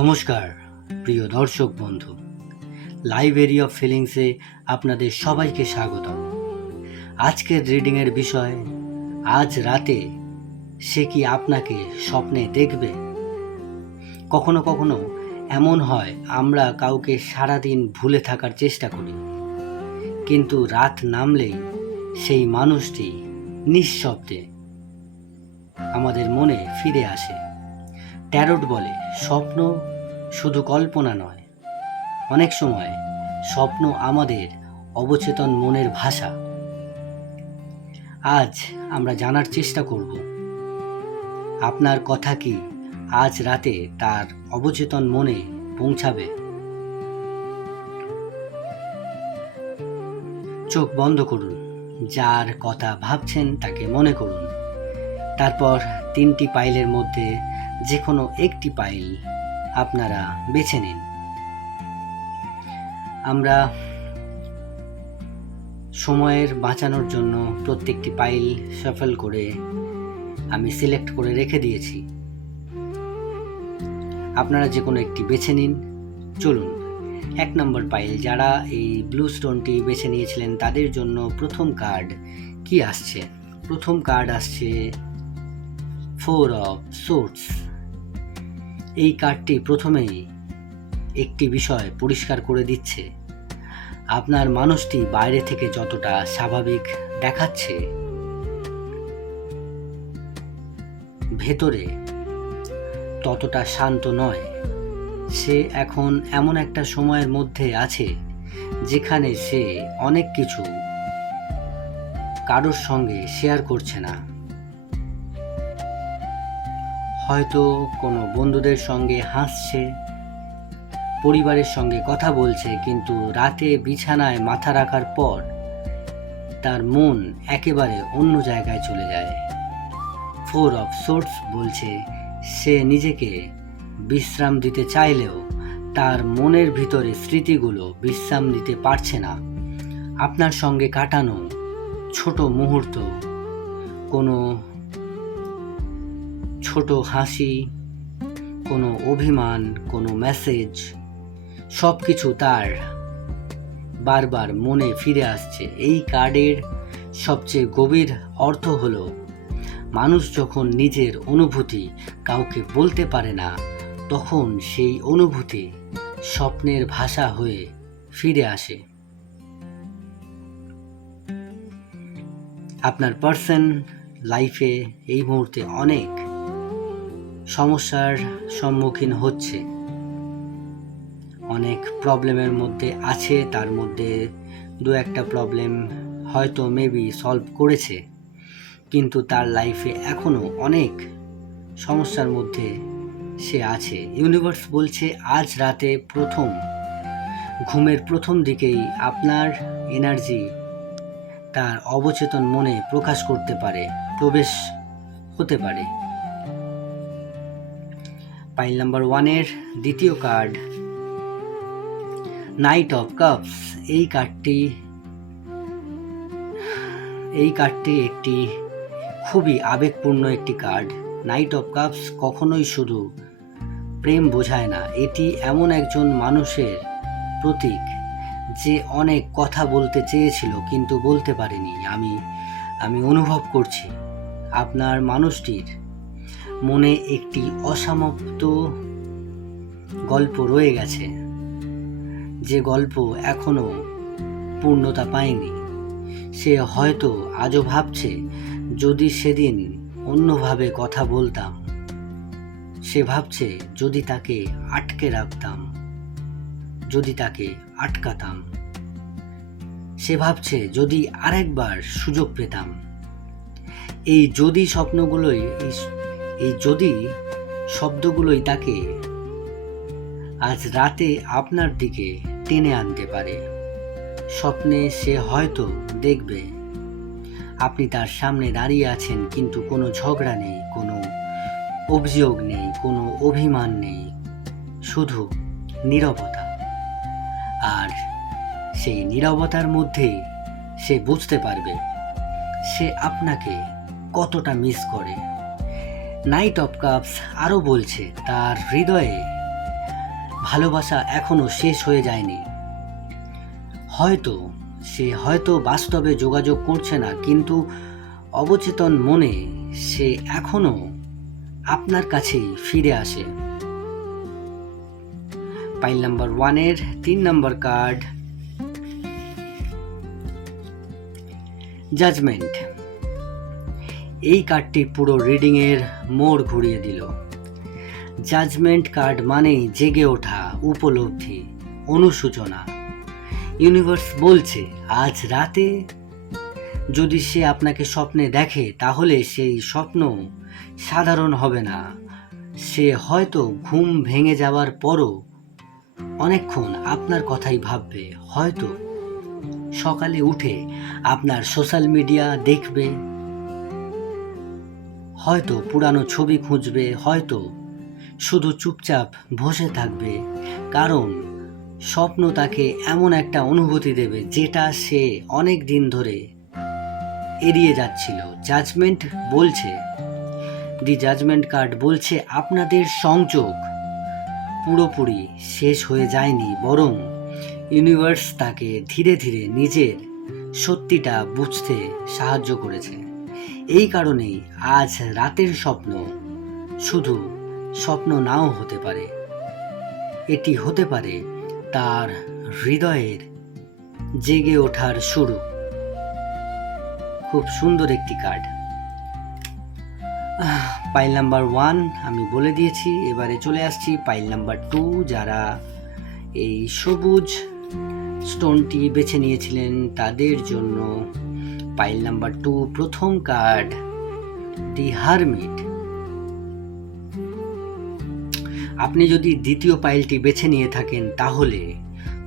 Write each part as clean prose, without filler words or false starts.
নমস্কার প্রিয় দর্শক বন্ধু, লাইব্রেরি অফ ফিলিংসে আপনাদের সবাইকে স্বাগতম। আজকের রিডিংয়ের বিষয়, আজ রাতে সে কি আপনাকে স্বপ্নে দেখবে। কখনো কখনো এমন হয়, আমরা কাউকে সারাদিন ভুলে থাকার চেষ্টা করি, কিন্তু রাত নামলেই সেই মানুষটি নিঃশব্দে আমাদের মনে ফিরে আসে। ট্যারোট বলে, স্বপ্ন শুধু কল্পনা নয়, অনেক সময় স্বপ্ন আমাদের অবচেতন মনের ভাষা। আজ আমরা জানার চেষ্টা করব, আপনার কথা কি আজ রাতে তার অবচেতন মনে পৌঁছাবে। চোখ বন্ধ করুন, যার কথা ভাবছেন তাকে মনে করুন। তারপর 3টি পাইলের মধ্যে যে কোনো একটি পাইল আপনারা বেছে নিন। আমরা সময়ের বাঁচানোর জন্য প্রত্যেকটি পাইল শাফল করে আমি সিলেক্ট করে রেখে দিয়েছি। আপনারা যে কোনো একটি বেছে নিন। চলুন, 1 নম্বর পাইল, যারা এই ব্লু স্টোনটি বেছে নিয়েছিলেন তাদের জন্য প্রথম কার্ড কি আসছে। প্রথম কার্ড আসছে 4 অফ সোর্ডস। এই কার্ডটি প্রথমেই একটি বিষয় পরিষ্কার করে দিচ্ছে, আপনার মানুষটি বাইরে থেকে যতটা স্বাভাবিক দেখাচ্ছে, ভেতরে ততটা শান্ত নয়। সে এখন এমন একটা সময়ের মধ্যে আছে যেখানে সে অনেক কিছু কারোর সঙ্গে শেয়ার করছে না। হয়তো কোনো বন্ধুদের সঙ্গে হাসছে, পরিবারের সঙ্গে কথা বলছে, কিন্তু রাতে বিছানায় মাথা রাখার পর তার মন একেবারে অন্য জায়গায় চলে যায়। 4 অফ সোর্ডস বলছে, সে নিজেকে বিশ্রাম দিতে চাইলেও তার মনের ভিতরে স্মৃতিগুলো বিশ্রাম দিতে পারছে না। আপনার সঙ্গে কাটানো ছোট মুহূর্ত, কোনো ছোট হাসি, কোনো অভিমান, কোনো মেসেজ, সব কিছু তার বারবার মনে ফিরে আসছে। এই কার্ডের সবচেয়ে গভীর অর্থ হলো, মানুষ যখন নিজের অনুভূতি কাউকে বলতে পারে না, তখন সেই অনুভূতি স্বপ্নের ভাষা হয়ে ফিরে আসে। আপনার পার্সন লাইফে এই মুহূর্তে অনেক সমস্যার সম্মুখীন হচ্ছে, অনেক প্রবলেমের মধ্যে আছে। তার মধ্যে 2-1টা প্রবলেম হয়তো মেবি সলভ করেছে, কিন্তু তার লাইফে এখনো অনেক সমস্যার মধ্যে সে আছে। ইউনিভার্স বলছে, আজ রাতে ঘুমের প্রথম দিকেই আপনার এনার্জি তার অবচেতন মনে প্রবেশ হতে পারে। পাইল নাম্বার 1-এর দ্বিতীয় কার্ড, নাইট অফ কাপস। এই কার্ডটি একটি খুবই আবেগপূর্ণ একটি কার্ড। নাইট অফ কাপস কখনোই শুধু প্রেম বোঝায় না, এটি এমন একজন মানুষের প্রতীক যে অনেক কথা বলতে চেয়েছিল কিন্তু বলতে পারেনি। আমি অনুভব করছি আপনার মানুষটির মনে একটি অসমাপ্ত গল্প রয়ে গেছে, যে গল্প এখনো পূর্ণতা পায়নি। সে হয়তো আজও ভাবছে, যদি সেদিন অন্যভাবে কথা বলতাম। সে ভাবছে, যদি তাকে আটকে রাখতাম, যদি তাকে আটকাতাম। সে ভাবছে, যদি আরেকবার সুযোগ পেতাম। এই যদি শব্দগুলোই তাকে আজ রাতে আপনার দিকে টেনে আনতে পারে। স্বপ্নে সে হয়তো দেখবে আপনি তার সামনে দাঁড়িয়ে আছেন, কিন্তু কোনো ঝগড়া নেই, কোনো অভিযোগ নেই, কোনো অভিমান নেই, শুধু নীরবতা। আর সেই নীরবতার মধ্যেই সে বুঝতে পারবে সে আপনাকে কতটা মিস করে। নাইট অফ কাপস আরও বলছে, তার হৃদয়ে ভালোবাসা এখনো শেষ হয়ে যায়নি। হয়তো বাস্তবে যোগাযোগ করছে না, কিন্তু অবচেতন মনে সে এখনো আপনার কাছেই ফিরে আসে। পাইল নাম্বার 1-এর 3 নম্বর কার্ড, জাজমেন্ট। এই কার্ডটি পুরো রিডিং এর মোড় ঘুরিয়ে দিল। জাজমেন্ট কার্ড মানেই জেগে ওঠা, উপলব্ধি, অনুশোচনা। ইউনিভার্স বলছে আজ রাতে যদি সে আপনাকে স্বপ্নে দেখে তাহলে সেই স্বপ্ন সাধারণ হবে না। সে হয়তো ঘুম ভেঙে যাওয়ার পরও অনেকক্ষণ আপনার কথাই ভাববে। হয়তো সকালে উঠে আপনার সোশ্যাল মিডিয়া দেখবে, হয়তো পুরানো ছবি খুঁজবে, হয়তো শুধু চুপচাপ বসে থাকবে, কারণ স্বপ্ন তাকে এমন একটা অনুভূতি দেবে যেটা সে অনেক দিন ধরে এড়িয়ে যাচ্ছিল। জাজমেন্ট বলছে, দি জাজমেন্ট কার্ড বলছে আপনাদের সংযোগ পুরোপুরি শেষ হয়ে যায়নি, বরং ইউনিভার্স তাকে ধীরে ধীরে নিজের সত্যিটা বুঝতে সাহায্য করেছে। এই কারণেই আজ রাতের স্বপ্ন শুধু স্বপ্ন নাও হতে পারে, এটি হতে পারে তার হৃদয়ের জেগে ওঠার শুরু। খুব সুন্দর একটি কার্ড। পাইল নাম্বার 1 আমি বলে দিয়েছি, এবারে চলে আসছি পাইল নাম্বার 2। যারা এই সবুজ স্টোনটি বেছে নিয়েছিলেন তাদের জন্য পাইল নাম্বার 2 প্রথম কার্ড, দি হারমিট। আপনি যদি দ্বিতীয় পাইলটি বেছে নিয়ে থাকেন তাহলে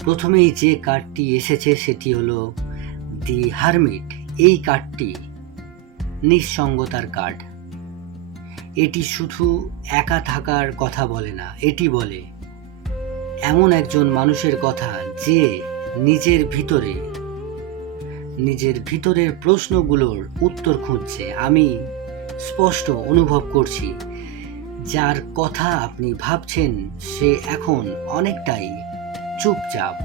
প্রথমেই যে কার্ডটি এসেছে সেটি হলো দি হারমিট। এই কার্ডটি নিঃসঙ্গতার কার্ড। এটি শুধু একা থাকার কথা বলে না, এটি বলে এমন একজন মানুষের কথা যে নিজের ভিতরের প্রশ্নগুলোর উত্তর খুঁজছে। আমি স্পষ্ট অনুভব করছি যার কথা আপনি ভাবছেন সে এখন অনেকটাই চুপচাপ,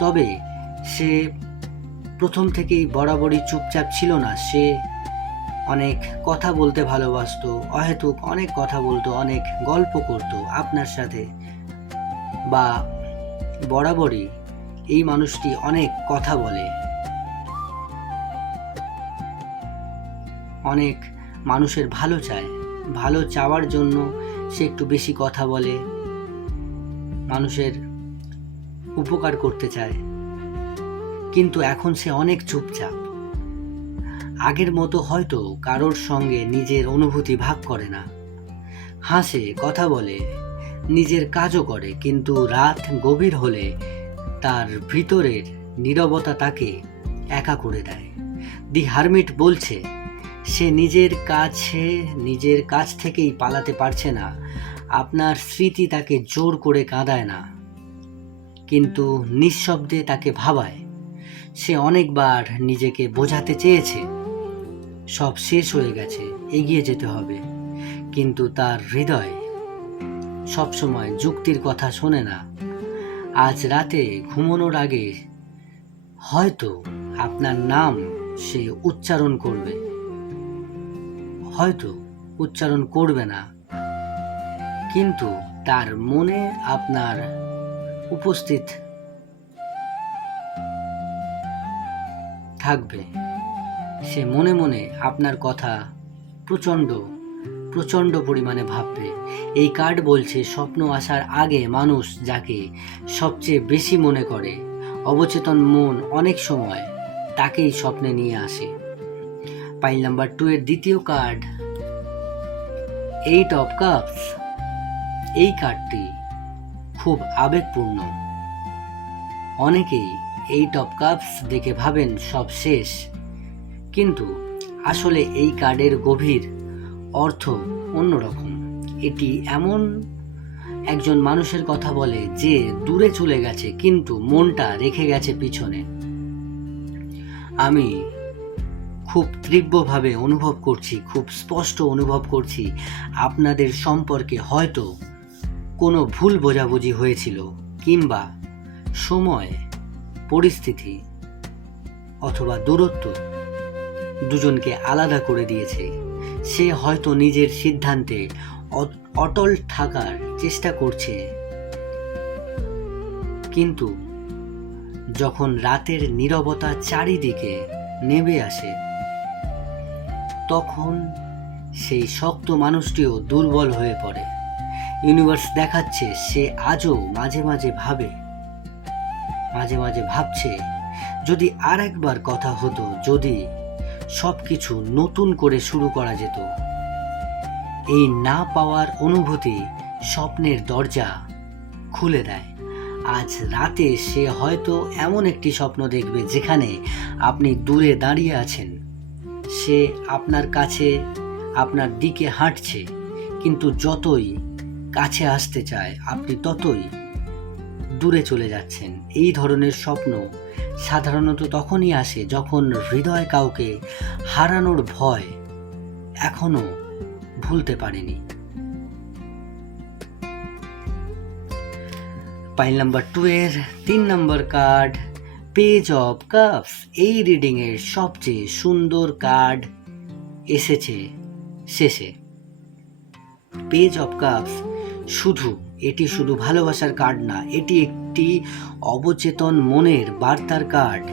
তবে সে প্রথম থেকেই বরাবরই চুপচাপ ছিল না। সে অনেক কথা বলতে ভালোবাসতো, অহেতুক অনেক কথা বলতো, অনেক গল্প করতো আপনার সাথে, বা বরাবরই এই মানুষটি অনেক কথা বলে, অনেক মানুষের ভালো চায়। ভালো চাওয়ার জন্য সে একটু বেশি কথা বলে, মানুষের উপকার করতে চায়, কিন্তু এখন সে অনেক চুপচাপ। আগের মতো হয়তো কারোর সঙ্গে নিজের অনুভূতি ভাগ করে না, হাসে, কথা বলে, নিজের কাজও করে, কিন্তু রাত গভীর হলে তার ভিতরের নীরবতা তাকে একা করে দেয়। দি হারমিট বলছে সে নিজের কাছ থেকেই পালাতে পারছে না। আপনার স্মৃতি তাকে জোর করে কাঁদায় না, কিন্তু নিঃশব্দে তাকে ভাবায়। সে অনেকবার নিজেকে বোঝাতে চেয়েছে সব শেষ হয়ে গেছে, এগিয়ে যেতে হবে, কিন্তু তার হৃদয় সবসময় যুক্তির কথা শোনে না। আজ রাতে ঘুমানোর আগে হয়তো আপনার নাম সে উচ্চারণ করবে, হয়তো উচ্চারণ করবে না, কিন্তু তার মনে আপনার উপস্থিত থাকবে। সে মনে মনে আপনার কথা প্রচণ্ড পরিমাণে ভাববে। এই কার্ড বলছে স্বপ্ন আসার আগে মানুষ যাকে সবচেয়ে বেশি মনে করে, অবচেতন মন অনেক সময় তাকেই স্বপ্নে নিয়ে আসে। পাইল নাম্বার 2 এর দ্বিতীয় কার্ড, 8 অফ কাপস। এই কার্ডটি খুব আবেগপূর্ণ। অনেকেই 8 অফ কাপস দেখে ভাবেন সব শেষ, কিন্তু আসলে এই কার্ডের গভীর অর্থ অন্যরকম। এটি এমন একজন মানুষের কথা বলে যে দূরে চলে গেছে কিন্তু মনটা রেখে গেছে পিছনে। আমি খুব তীব্রভাবে অনুভব করছি, খুব স্পষ্ট অনুভব করছি আপনাদের সম্পর্কে হয়তো কোনো ভুল বোঝাবুঝি হয়েছিল, কিংবা সময়, পরিস্থিতি অথবা দূরত্ব দুজনকে আলাদা করে দিয়েছে। সে হয়তো নিজের সিদ্ধান্তে অটল থাকার চেষ্টা করছে, কিন্তু যখন রাতের নীরবতা চারিদিকে নেমে আসে, তখন সেই শক্ত মানুষটিও দুর্বল হয়ে পড়ে। ইউনিভার্স দেখাচ্ছে সে আজও মাঝে মাঝে ভাবছে, যদি আর একবার কথা হতো, যদি সব কিছু নতুন করে শুরু করা যেত। এই না পাওয়ার অনুভূতি স্বপ্নের দরজা খুলে দেয়। আজ রাতে সে হয়তো এমন একটি স্বপ্ন দেখবে যেখানে আপনি দূরে দাঁড়িয়ে আছেন, সে আপনার কাছে, আপনার দিকে হাঁটছে, কিন্তু যতই কাছে আসতে চায় আপনি ততই দূরে চলে যাচ্ছেন। এই ধরনের স্বপ্ন সাধারণত তখনই আসে যখন হৃদয় কাউকে হারানোর ভয় এখনো ভুলতে পারেনি। পাইল নাম্বার 2 এর 3 নম্বর কার্ড, পেজ অফ কাপস। এই রিডিং এর সবচেয়ে সুন্দর কার্ড এসেছে শেষে। পেজ অফ কাপস এটি শুধু ভালোবাসার কার্ড না, এটি একটি অবচেতন মনের বার্তার কার্ড।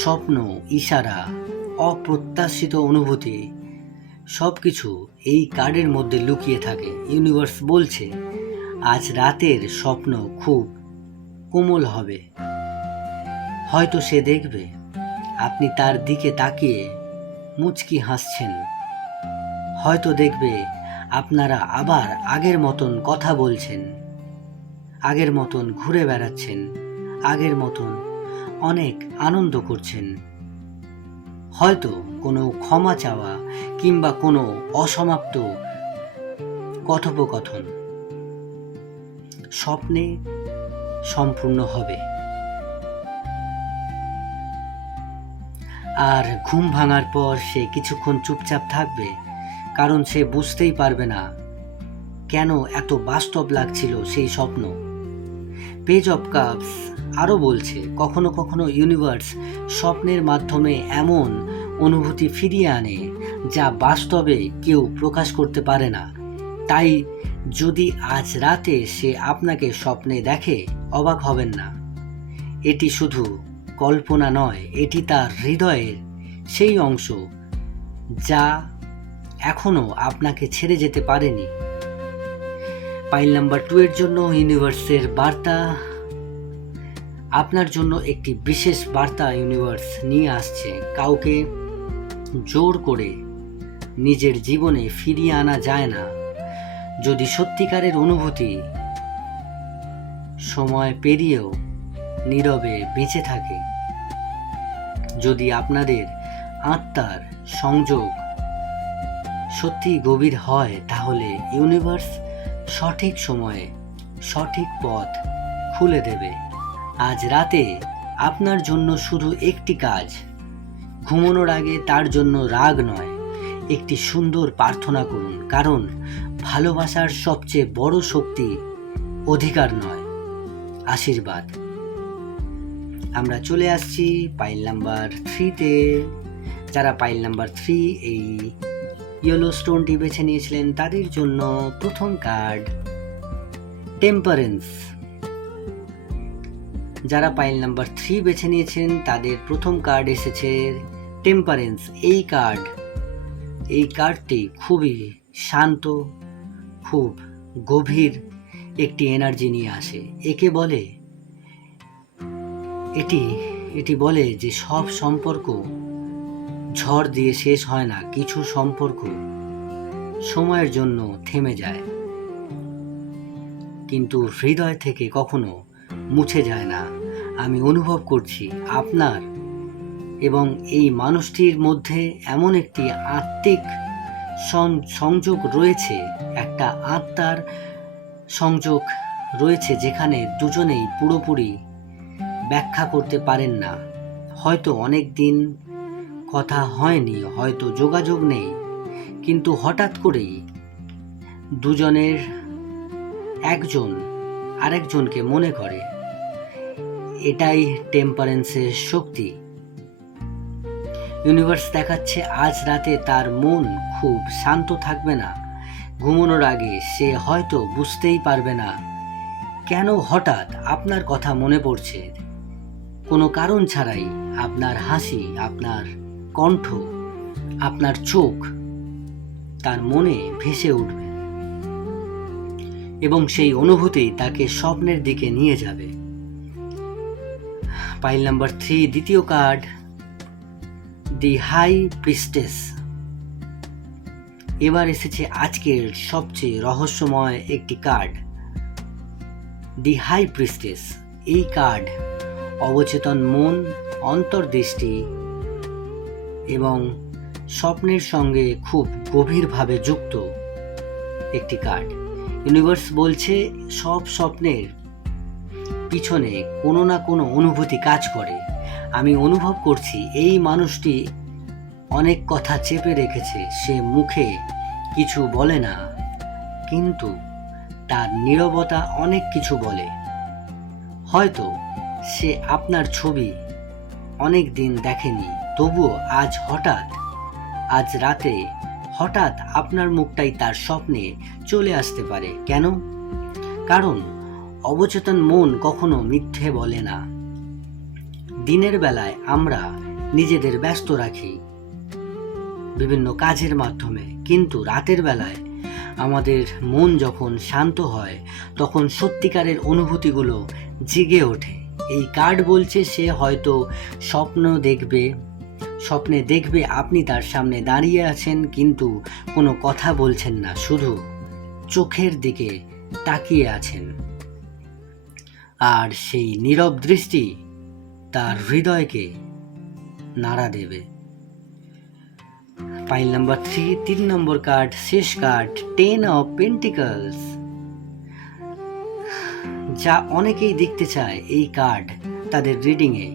স্বপ্ন, ইশারা, অপ্রত্যাশিত অনুভূতি সবকিছু এই কার্ডের মধ্যে লুকিয়ে থাকে। ইউনিভার্স বলছে আজ রাতের স্বপ্ন খুব কোমল হবে। হয়তো সে দেখবে আপনি তার দিকে তাকিয়ে মুচকি হাসছেন। হয়তো দেখবে আপনারা আবার আগের মতন কথা বলছেন, আগের মতন ঘুরে বেড়াচ্ছেন, আগের মতন অনেক আনন্দ করছেন। হয়তো কোনো ক্ষমা চাওয়া কিংবা কোনো অসমাপ্ত কথোপকথন স্বপ্নে সম্পূর্ণ হবে। আর ঘুম ভাঙার পর সে কিছুক্ষণ চুপচাপ থাকবে, কারণ সে বুঝতেই পারবে না কেন এত বাস্তব লাগছিল সেই স্বপ্ন। পেজ অফ কাপস আরও বলছে কখনো কখনো ইউনিভার্স স্বপ্নের মাধ্যমে এমন অনুভূতি ফিরিয়ে আনে যা বাস্তবে কেউ প্রকাশ করতে পারে না। তাই যদি আজ রাতে সে আপনাকে স্বপ্নে দেখে, অবাক হবেন না। এটি শুধু কল্পনা নয়, এটি তার হৃদয়ের সেই অংশ যা এখনো আপনাকে ছেড়ে যেতে পারেনি। পাইল নাম্বার 2 এর জন্য ইউনিভার্সের বার্তা, আপনার জন্য একটি বিশেষ বার্তা ইউনিভার্স নিয়ে আসছে। কাউকে জোর করে নিজের জীবনে ফিরিয়ে আনা যায় না। যদি সত্যিকারের অনুভূতি সময় পেরিয়েও নীরবে বেঁচে থাকে, যদি আপনাদের আত্মার সংযোগ সত্যি গভীর হয়, তাহলে ইউনিভার্স সঠিক সময়ে সঠিক পথ খুলে দেবে। আজ রাতে আপনার জন্য শুধু একটি কাজ, ঘুমানোর আগে তার জন্য রাগ নয়, একটি সুন্দর প্রার্থনা করুন। কারণ ভালোবাসার সবচেয়ে বড় শক্তি অধিকার নয়, আশীর্বাদ। আমরা চলে আসছি পাইল নাম্বার 3-তে। যারা পাইল নাম্বার 3 এই ইয়েলো স্টোনটি বেছে নিয়েছিলেন তাদের জন্য প্রথম কার্ড টেম্পারেন্স। যারা পাইল নাম্বার 3 বেছে নিয়েছেন তাদের প্রথম কার্ড এসেছে টেম্পারেন্স। এই কার্ডটি খুবই শান্ত, খুব গভীর একটি এনার্জি নিয়ে আসে। এটি বলে যে সব সম্পর্ক ঝড় দিয়ে শেষ হয় না, কিছু সম্পর্ক সময়ের জন্য থেমে যায়, কিন্তু হৃদয় থেকে কখনো মুছে যায় না। আমি অনুভব করছি আপনার এবং এই মানুষটির মধ্যে এমন একটি আত্মিক সংযোগ রয়েছে, একটা আত্মার সংযোগ রয়েছে যেখানে দুজনেই পুরোপুরি ব্যাখ্যা করতে পারেন না। হয়তো অনেক দিন কথা হয়নি, হয়তো যোগাযোগ নেই, কিন্তু হঠাৎ করেই দুজনের একজন আরেকজনকে মনে করে। এটাই টেম্পারেন্সের শক্তি। ইউনিভার্স দেখাচ্ছে আজ রাতে তার মন খুব শান্ত থাকবে না। ঘুমানোর আগে সে হয়তো বুঝতেই পারবে না কেন হঠাৎ আপনার কথা মনে পড়ছে। কোনো কারণ ছাড়াই আপনার হাসি, আপনার কণ্ঠ, আপনার চোখ তার মনে ভেসে উঠবে এবং সেই অনুভূতি তাকে স্বপ্নের দিকে নিয়ে যাবে। পাইল নাম্বার 3, দ্বিতীয় কার্ড, দি হাই প্রিস্টেস। এবার এসেছে আজকের সবচেয়ে রহস্যময় একটি কার্ড, দি হাই প্রিস্টেস। এই কার্ড অবচেতন মন, অন্তর্দৃষ্টি এবং স্বপ্নের সঙ্গে খুব গভীরভাবে যুক্ত একটি কার্ড। ইউনিভার্স বলছে সব স্বপ্নের পিছনে কোনো না কোনো অনুভূতি কাজ করে। আমি অনুভব করছি এই মানুষটি অনেক কথা চেপে রেখেছে। সে মুখে কিছু বলে না, কিন্তু তার নীরবতা অনেক কিছু বলে। হয়তো সে আপনার ছবি অনেক দিন দেখেনি, তবুও আজ রাতে হঠাৎ আপনার মুখটাই তার স্বপ্নে চলে আসতে পারে। কেন? কারণ অবচেতন মন কখনো মিথ্যে বলে না। দিনের বেলায় আমরা নিজেদের ব্যস্ত রাখি বিভিন্ন কাজের মাধ্যমে, কিন্তু রাতের বেলায় আমাদের মন যখন শান্ত হয় তখন সত্যিকারের অনুভূতিগুলো জেগে ওঠে। এই কার্ড বলছে সে হয়তো স্বপ্নে দেখবে আপনি তার সামনে দাঁড়িয়ে আছেন, কিন্তু কোনো কথা বলছেন না, শুধু চোখের দিকে তাকিয়ে আছেন। আর সেই নীরব দৃষ্টি তার হৃদয়কে নাড়া দেবে। পাইল নাম্বার 3, 3 নম্বর কার্ড, শেষ কার্ড, 10 অফ পেন্টিকলস। যা অনেকেই দেখতে চায় এই কার্ড তাদের রিডিংয়ে,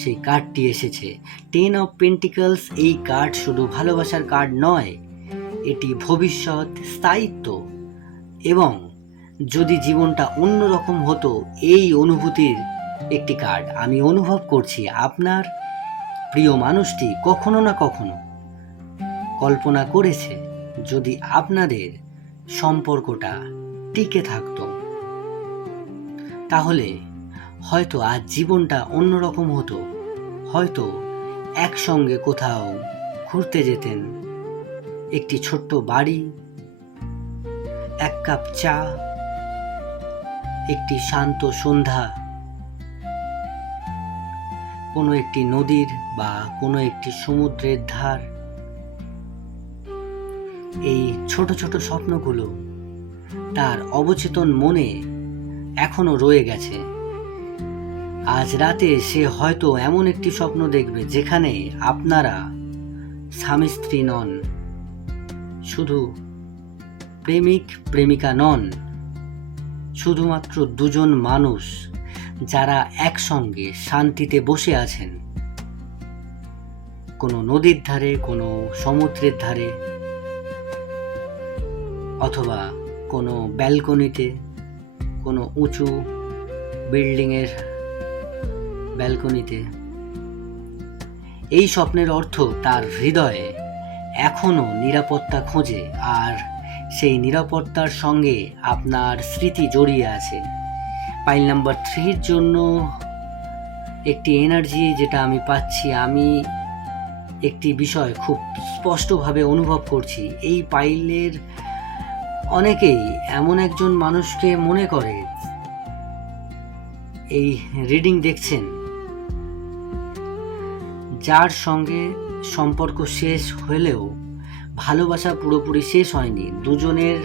সেই কার্ডটি এসেছে। 10 অফ পেন্টিকলস এই কার্ড শুধু ভালোবাসার কার্ড নয়, এটি ভবিষ্যৎ, স্থায়িত্ব এবং যদি জীবনটা অন্যরকম হতো এই অনুভূতির একটি কার্ড। আমি অনুভব করছি আপনার প্রিয় মানুষটি কখনো না কখনো কল্পনা করেছে যদি আপনাদের সম্পর্কটা টিকে থাকতো, তাহলে হয়তো আজ জীবনটা অন্যরকম হতো। হয়তো একসঙ্গে কোথাও ঘুরতে যেতেন, একটি ছোট্ট বাড়ি, এক কাপ চা, একটি শান্ত সন্ধ্যা, কোনো একটি নদীর বা কোনো একটি সমুদ্রের ধার। এই ছোট ছোট স্বপ্নগুলো তার অবচেতন মনে এখনো রয়ে গেছে। আজ রাতে সে হয়তো এমন একটি স্বপ্ন দেখবে যেখানে আপনারা স্বামী স্ত্রী নন, শুধু প্রেমিক প্রেমিকা নন, শুধুমাত্র দুজন মানুষ যারা একসঙ্গে শান্তিতে বসে আছেন, কোনো নদীর ধারে, কোনো সমুদ্রের ধারে, অথবা কোনো ব্যালকনিতে, কোনো উঁচু বিল্ডিংয়ের ব্যালকনিতে। এই স্বপ্নের অর্থ তার হৃদয়ে এখনো নিরাপত্তা খোঁজে, আর সেই নিরাপত্তার সঙ্গে আপনার স্মৃতি জড়িয়ে আছে। পাইল নাম্বার 3 জন্য একটি এনার্জি যেটা আমি পাচ্ছি, আমি একটি বিষয় খুব স্পষ্টভাবে অনুভব করছি। এই পাইলের অনেকেই এমন একজন মানুষকে মনে করে এই রিডিং দেখছেন, যার সঙ্গে সম্পর্ক শেষ হলেও ভালোবাসা পুরোপুরি শেষ হয়নি। দুজনের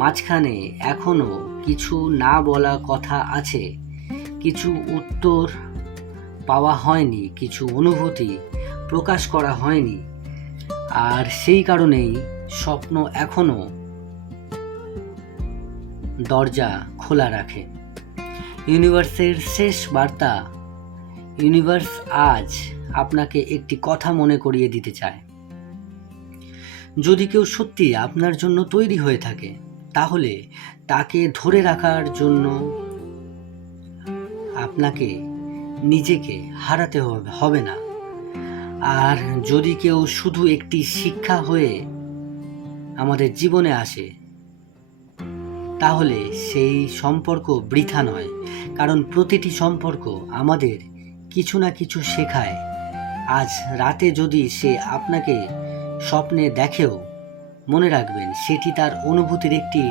মাঝখানে এখনো কিছু না বলা কথা আছে, কিছু উত্তর পাওয়া হয়নি, কিছু অনুভূতি প্রকাশ করা হয়নি, আর সেই কারণেই স্বপ্ন এখনো দরজা খোলা রাখে। ইউনিভার্সের শেষ বার্তা, ইউনিভার্স আজ আপনাকে একটি কথা মনে করিয়ে দিতে চায়। যদি কেউ সত্যি আপনার জন্য তৈরি হয়ে থাকে, তাহলে তাকে ধরে রাখার জন্য আপনাকে নিজেকে হারাতে হবে না। আর যদি কেউ শুধু একটি শিক্ষা হয়ে আমাদের জীবনে আসে, তাহলে সেই সম্পর্ক বৃথা নয়, কারণ প্রতিটি সম্পর্ক আমাদের কিছু না কিছু শেখায়। আজ রাতে যদি সে আপনাকে স্বপ্নে দেখেও, মনে রাখবেন সেটি তার অনুভূতির একটি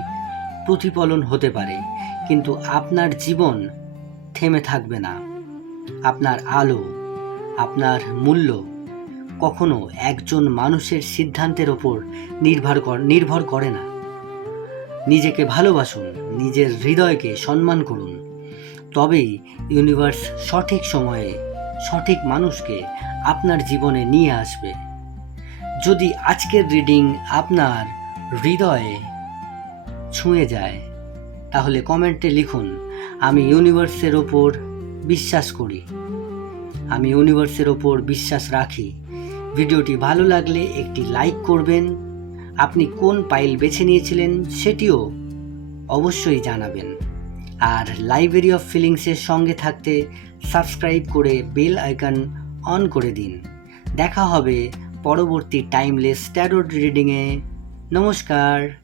প্রতিফলন হতে পারে, কিন্তু আপনার জীবন থেমে থাকবে না। আপনার আলো, আপনার মূল্য কখনো একজন মানুষের সিদ্ধান্তের ওপর নির্ভর করে না। নিজেকে ভালোবাসুন, নিজের হৃদয়কে সম্মান করুন, তবেই ইউনিভার্স সঠিক সময়ে সঠিক মানুষকে আপনার জীবনে নিয়ে আসবে। যদি আজকের রিডিং আপনার হৃদয়ে ছুঁয়ে যায়, তাহলে কমেন্টে লিখুন, আমি ইউনিভার্সের ওপর বিশ্বাস করি, আমি ইউনিভার্সের ওপর বিশ্বাস রাখি। ভিডিওটি ভালো লাগলে একটি লাইক করবেন। আপনি কোন পাইল বেছে নিয়েছিলেন সেটিও অবশ্যই জানাবেন। আর লাইব্রেরি অফ ফিলিংসের সঙ্গে থাকতে সাবস্ক্রাইব করে বেল আইকন অন করে দিন। দেখা হবে পরবর্তী টাইমলেস ট্যারোট রিডিংয়ে। নমস্কার।